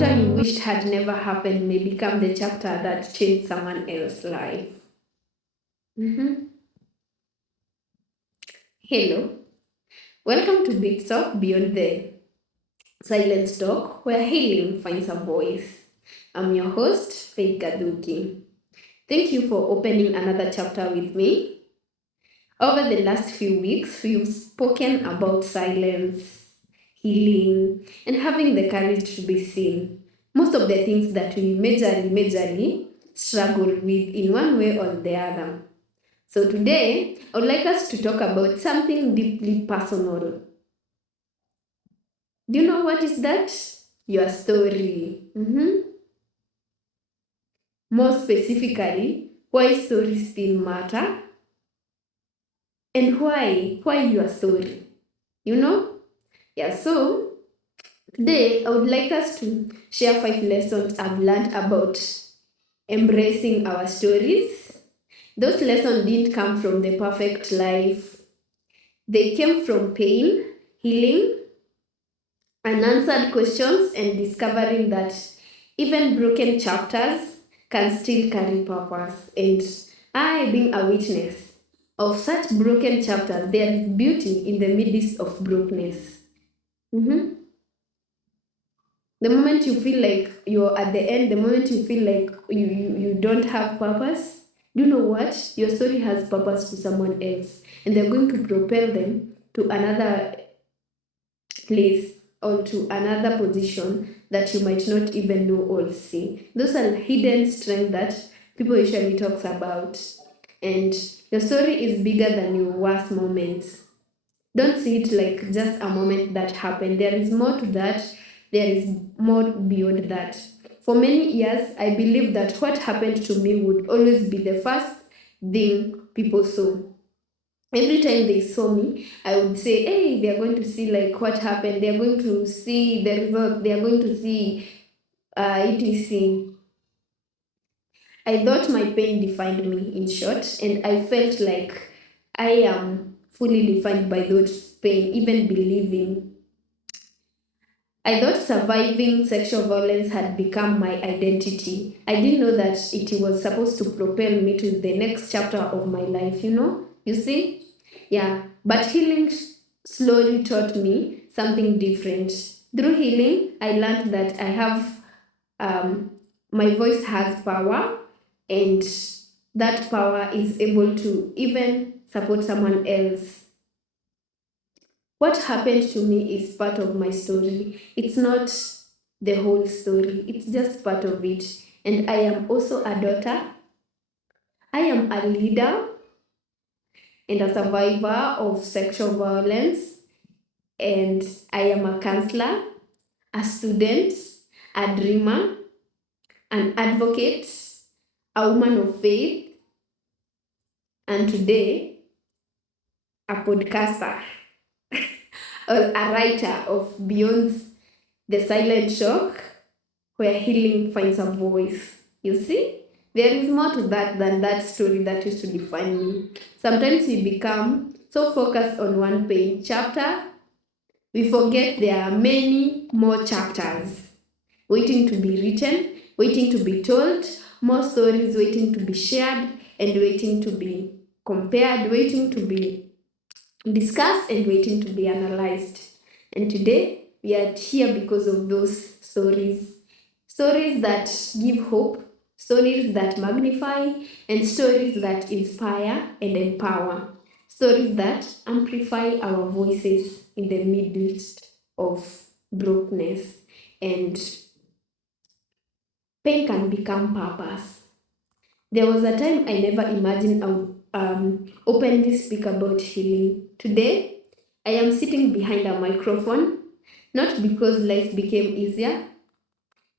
chapter you wished had never happened may become the chapter that changed someone else's life. Hello, welcome to BTS-Talk Beyond the Silent Talk, where healing finds a voice. I'm your host, Faith Gaduki. Thank you for opening another chapter with me. Over the last few weeks, we've spoken about silence, healing, and having the courage to be seen. Most of the things that we majorly struggle with in one way or the other. So today, I would like us to talk about something deeply personal. Do you know what is that? Your story. More specifically, why stories still matter and why your story. Yeah, so today I would like us to share 5 lessons I've learned about embracing our stories. Those lessons didn't come from the perfect life. They came from pain, healing, unanswered questions, and discovering that even broken chapters can still carry purpose. And I, being a witness of such broken chapters, there is beauty in the midst of brokenness. The moment you feel like you're at the end, the moment you feel like you don't have purpose, you know what? Your story has purpose to someone else, and they're going to propel them to another place or to another position that you might not even know or see. Those are hidden strengths that people usually talk about. And your story is bigger than your worst moments. Don't see it like just a moment that happened. There is more to that. There is more beyond that. For many years, I believed that what happened to me would always be the first thing people saw. Every time they saw me, I would say, hey, they're going to see like what happened. They're going to see the result. They're going to see etc. I thought my pain defined me, in short, and I felt like I am fully defined by those pain, even believing. I thought surviving sexual violence had become my identity. I didn't know that it was supposed to propel me to the next chapter of my life, You see? Yeah, but healing slowly taught me something different. Through healing, I learned that my voice has power, and that power is able to even support someone else. What happened to me is part of my story. It's not the whole story, it's just part of it. And I am also a daughter. I am a leader and a survivor of sexual violence. And I am a counselor, a student, a dreamer, an advocate, a woman of faith, and today, a podcaster or a writer of Beyond the Silent Shock, where healing finds a voice. You see? There is more to that than that story that used to define me. Sometimes we become so focused on one pain chapter, we forget there are many more chapters waiting to be written, waiting to be told, more stories waiting to be shared, and waiting to be compared, waiting to be discussed, and waiting to be analyzed. And today, we are here because of those stories. Stories that give hope, stories that magnify, and stories that inspire and empower. Stories that amplify our voices in the midst of brokenness. And pain can become purpose. There was a time I never imagined I would openly speak about healing. Today, I am sitting behind a microphone, not because life became easier,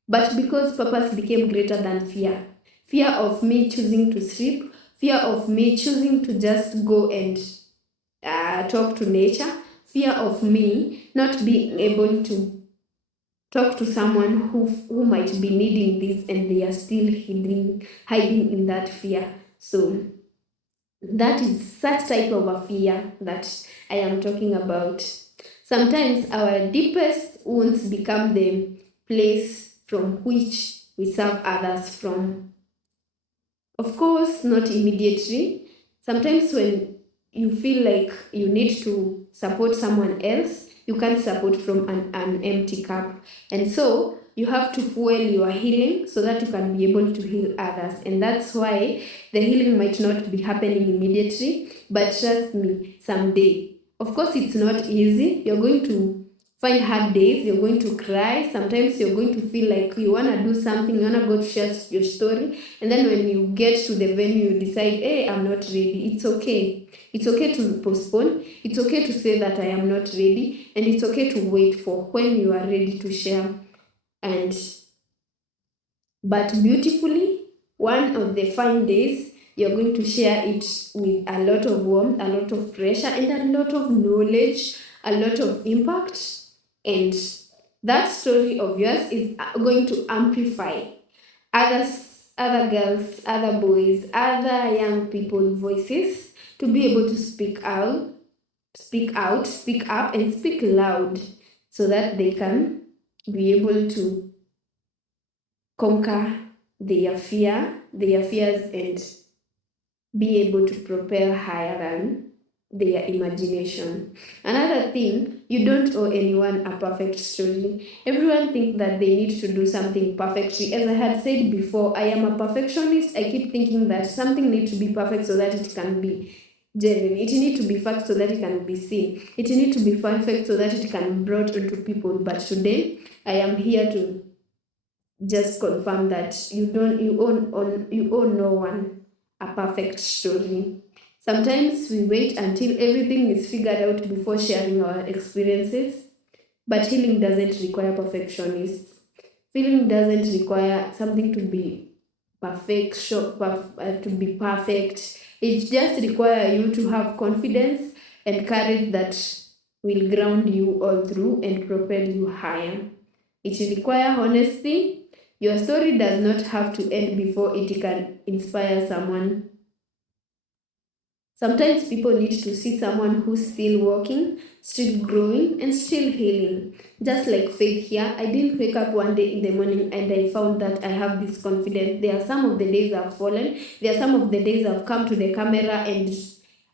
but because purpose became greater than fear. Fear of me choosing to sleep, fear of me choosing to just go and talk to nature, fear of me not being able to talk to someone who might be needing this and they are still hiding in that fear. So that is such type of a fear that I am talking about. Sometimes our deepest wounds become the place from which we serve others from. Of course, not immediately. Sometimes when you feel like you need to support someone else, you can't support from an empty cup. And so you have to fuel your healing so that you can be able to heal others. And that's why the healing might not be happening immediately, but trust me, someday. Of course, it's not easy. You're going to find hard days, you're going to cry. Sometimes you're going to feel like you want to do something, you want to go to share your story. And then when you get to the venue, you decide, hey, I'm not ready. It's okay. It's okay to postpone. It's okay to say that I am not ready. And it's okay to wait for when you are ready to share. But beautifully, one of the fine days, you're going to share it with a lot of warmth, a lot of pressure, and a lot of knowledge, a lot of impact. And that story of yours is going to amplify other girls, other boys, other young people voices to be able to speak out, speak up, and speak loud so that they can be able to conquer their fears, and be able to propel higher than their imagination. Another thing, you don't owe anyone a perfect story. Everyone thinks that they need to do something perfectly. As I had said before, I am a perfectionist. I keep thinking that something needs to be perfect so that it can be genuine. It needs to be fact so that it can be seen. It needs to be perfect so that it can be brought into people. But today, I am here to just confirm that you owe no one a perfect story. Sometimes we wait until everything is figured out before sharing our experiences, but healing doesn't require perfectionists. Healing doesn't require something to be to be perfect. It just requires you to have confidence and courage that will ground you all through and propel you higher. It requires honesty. Your story does not have to end before it can inspire someone. Sometimes people need to see someone who's still walking, still growing, and still healing. Just like Faith here, I didn't wake up one day in the morning and I found that I have this confidence. There are some of the days I've fallen. There are some of the days I've come to the camera and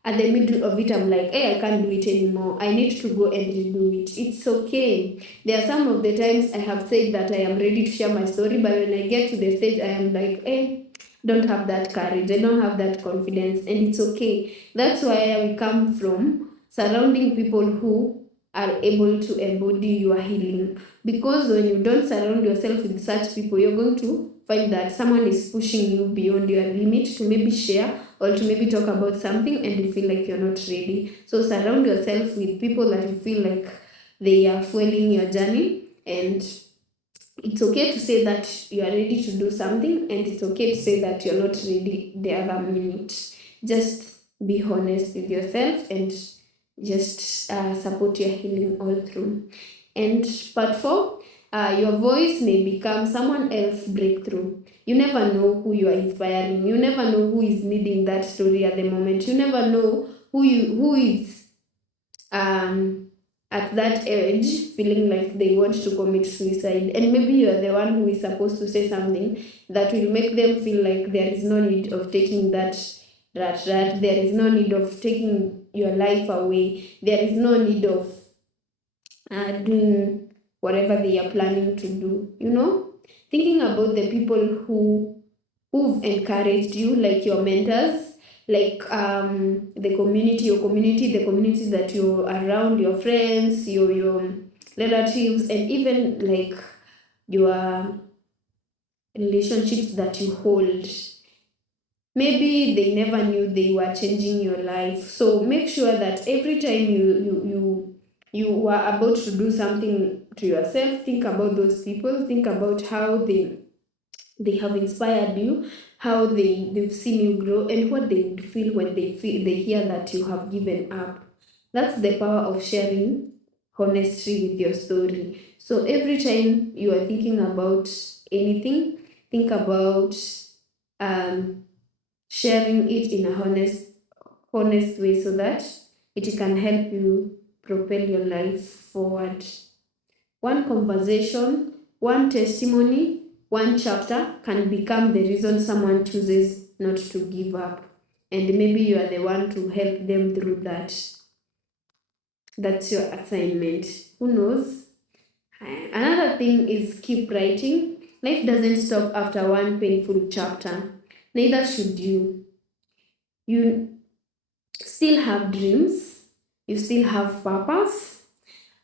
at the middle of it, I'm like, hey, I can't do it anymore. I need to go and redo it. It's okay. There are some of the times I have said that I am ready to share my story, but when I get to the stage, I am like, hey, don't have that courage. I don't have that confidence, and it's okay. That's why we come from surrounding people who are able to embody your healing. Because when you don't surround yourself with such people, you're going to find that someone is pushing you beyond your limit to maybe share or to maybe talk about something and you feel like you're not ready. So surround yourself with people that you feel like they are fueling your journey, and it's okay to say that you are ready to do something, and it's okay to say that you're not ready the other minute. Just be honest with yourself and just support your healing all through. And part 4, your voice may become someone else's breakthrough. You never know who you are inspiring. You never know who is needing that story at the moment. You never know who is at that age feeling like they want to commit suicide, and maybe you are the one who is supposed to say something that will make them feel like there is no need of taking that rat, there is no need of taking your life away, there is no need of doing whatever they are planning to do. Thinking about the people who've encouraged you, like your mentors, like the communities that you're around, your friends, your relatives, and even like your relationships that you hold. Maybe they never knew they were changing your life. So make sure that every time you are about to do something to yourself, think about those people, think about how they have inspired you, how they've seen you grow, and what they would feel when they hear that you have given up. That's the power of sharing honesty with your story. So every time you are thinking about anything, think about sharing it in a honest way so that it can help you propel your life forward. One conversation one testimony, one chapter can become the reason someone chooses not to give up. And maybe you are the one to help them through that. That's your assignment. Who knows? Another thing is keep writing. Life doesn't stop after one painful chapter. Neither should you. You still have dreams. You still have purpose.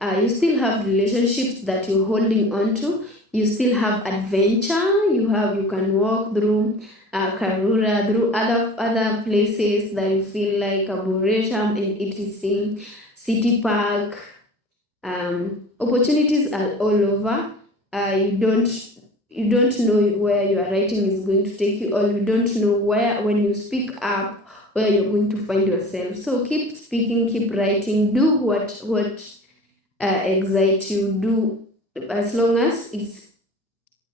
You still have relationships that you're holding on to. You still have adventure. You can walk through Karura, through other places that you feel like Arboretum and etc. City Park. Opportunities are all over. You don't know where your writing is going to take you, or you don't know where, when you speak up, where you're going to find yourself. So keep speaking, keep writing, do what excites you, do as long as it's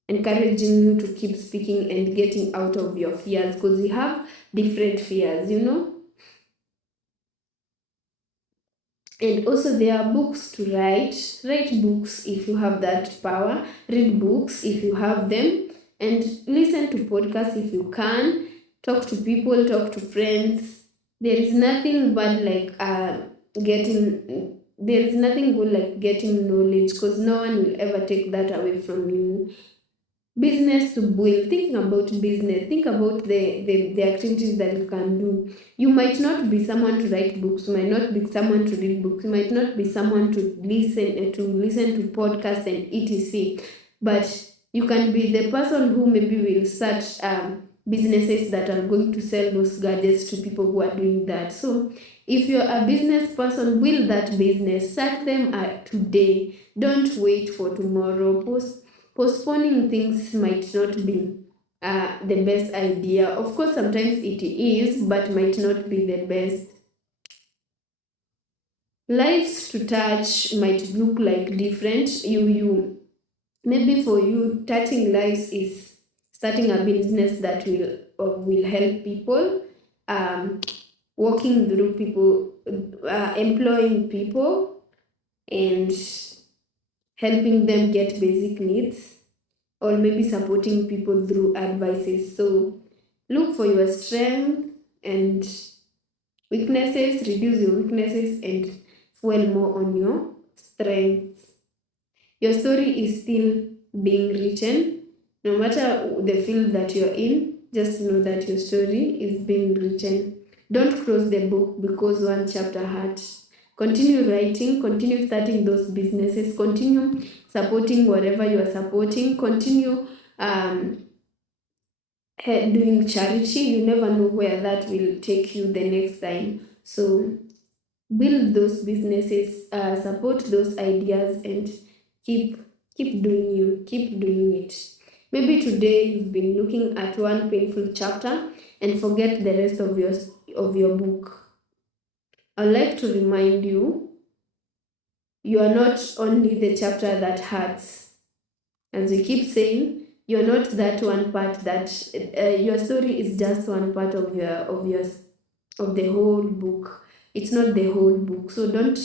encouraging you to keep speaking and getting out of your fears, because you have different fears, you know. And also there are books to write books if you have that power, read books if you have them, and listen to podcasts if you can, talk to people, talk to friends. There is nothing bad like there is nothing good like getting knowledge, because no one will ever take that away from you. Business to build, thinking about business, think about the activities that you can do. You might not be someone to write books, you might not be someone to read books, you might not be someone to listen to podcasts and etc, but you can be the person who maybe will start businesses that are going to sell those gadgets to people who are doing that. So if you're a business person, build that business, start them today, don't wait for tomorrow. Postponing things might not be the best idea. Of course, sometimes it is, but might not be the best. Lives to touch might look like different. Maybe for you, touching lives is starting a business that will help people, walking through people, employing people, and helping them get basic needs, or maybe supporting people through advices. So look for your strength and weaknesses, reduce your weaknesses and fuel more on your strengths. Your story is still being written. No matter the field that you're in, just know that your story is being written. Don't close the book because one chapter hurts. Continue writing, continue starting those businesses, continue supporting whatever you are supporting, continue doing charity. You never know where that will take you the next time. So build those businesses, support those ideas, and keep keep doing it. Maybe today you've been looking at one painful chapter and forget the rest of your book. I'd like to remind you, you are not only the chapter that hurts. As we keep saying, you're not that one part that your story is just one part of the whole book. It's not the whole book, so don't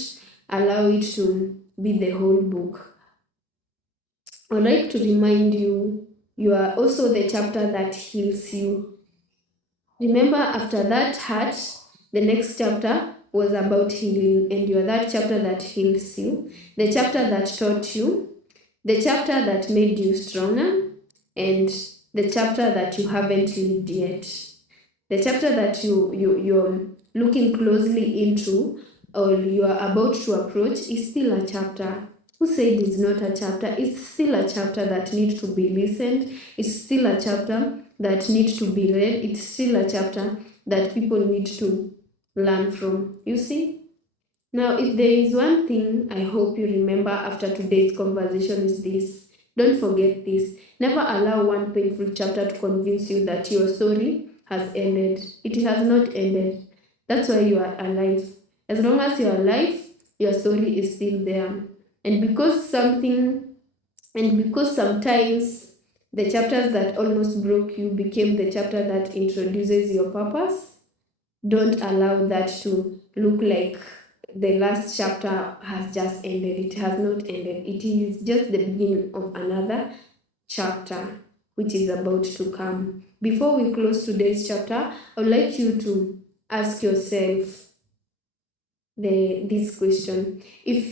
allow it to be the whole book. I'd like to remind you, you are also the chapter that heals you. Remember, after that hurt, the next chapter was about healing, and you are that chapter that heals you, the chapter that taught you, the chapter that made you stronger, and the chapter that you haven't lived yet. The chapter that you're looking closely into, or you are about to approach, is still a chapter. Who said it's not a chapter? It's still a chapter that needs to be listened. It's still a chapter that needs to be read. It's still a chapter that people need to learn from. You see? Now, if there is one thing I hope you remember after today's conversation is this. Don't forget this. Never allow one painful chapter to convince you that your story has ended. It has not ended. That's why you are alive. As long as you are alive, your story is still there. And because sometimes the chapters that almost broke you became the chapter that introduces your purpose, don't allow that to look like the last chapter has just ended. It has not ended. It is just the beginning of another chapter which is about to come. Before we close today's chapter, I would like you to ask yourself this question. If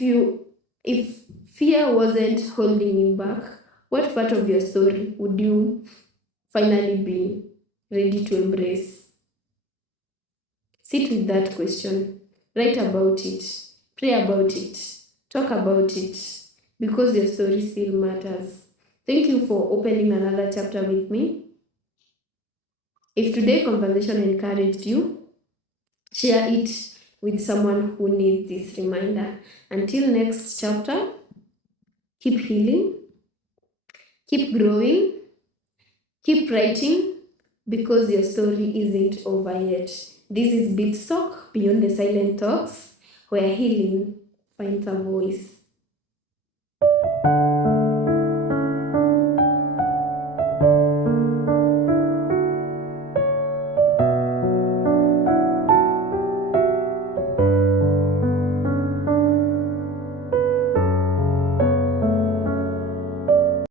fear wasn't holding you back, what part of your story would you finally be ready to embrace? Sit with that question. Write about it. Pray about it. Talk about it. Because your story still matters. Thank you for opening another chapter with me. If today's conversation encouraged you, share it with someone who needs this reminder. Until next chapter, keep healing, keep growing, keep writing, because your story isn't over yet. This is BTS-Talk, Beyond the Silent Talks, where healing finds a voice.